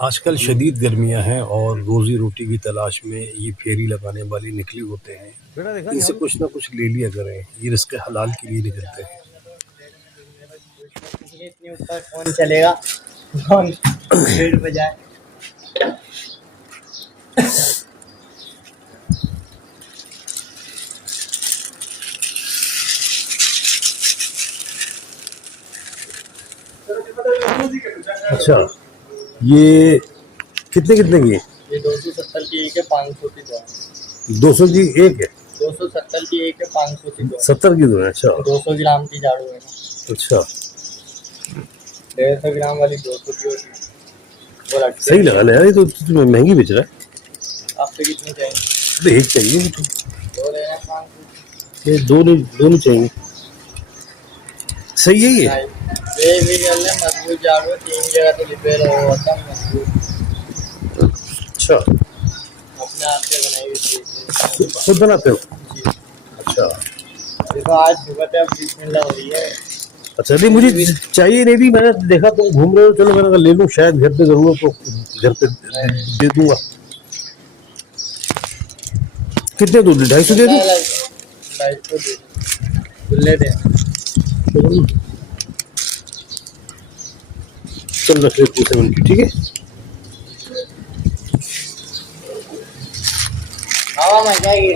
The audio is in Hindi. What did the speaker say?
आजकल शदीद गर्मियां हैं और रोजी रोटी की तलाश में ये फेरी लगाने वाले निकले होते हैं। इनसे कुछ ना कुछ ले लिया करें, ये रिस्क हलाल के लिए निकलते हैं। इतने ऊपर कौन चलेगा, कौन स्पीड पे जाए। अच्छा, ये कितने कितने की है? ये 270 की एक है, 500 की दो है। 200 की एक है, 270 की एक है, 500 की दो है। 70 की दो है। अच्छा 200 ग्राम की झाड़ू है ना। अच्छा, 150 ग्राम वाली 200 की होती है। वो लगती सही लगा ना यार, ये तो तुम्हें महंगी बेच रहा है। आपसे कितनी चाहिए? अरे एक चाहिए मुझे। दो लेना 500। ये दो नहीं चाहिए। सही है ये। ये भी कर ले, मजबूत झाड़ू है, 3 जगह तो रिपेयर होता है मजबूत। अच्छा, अपने हाथ से बनाई हुई चीज खुद बनाते हो? जी। अच्छा देखो आज सुबह से अब बिस्मिल्लाह हो रही है। अच्छा, नहीं मुझे चाहिए नहीं भी, मैंने देखा तुम घूम रहे हो, चलो मैंने कहा ले लूं, शायद घर पे जरूरत हो, घर पे दे दूंगा। कितने दूध? 250 दे दूं? 250 दे खुले दे। चल रख ले 270, ठीक है। हवा में जाएगी।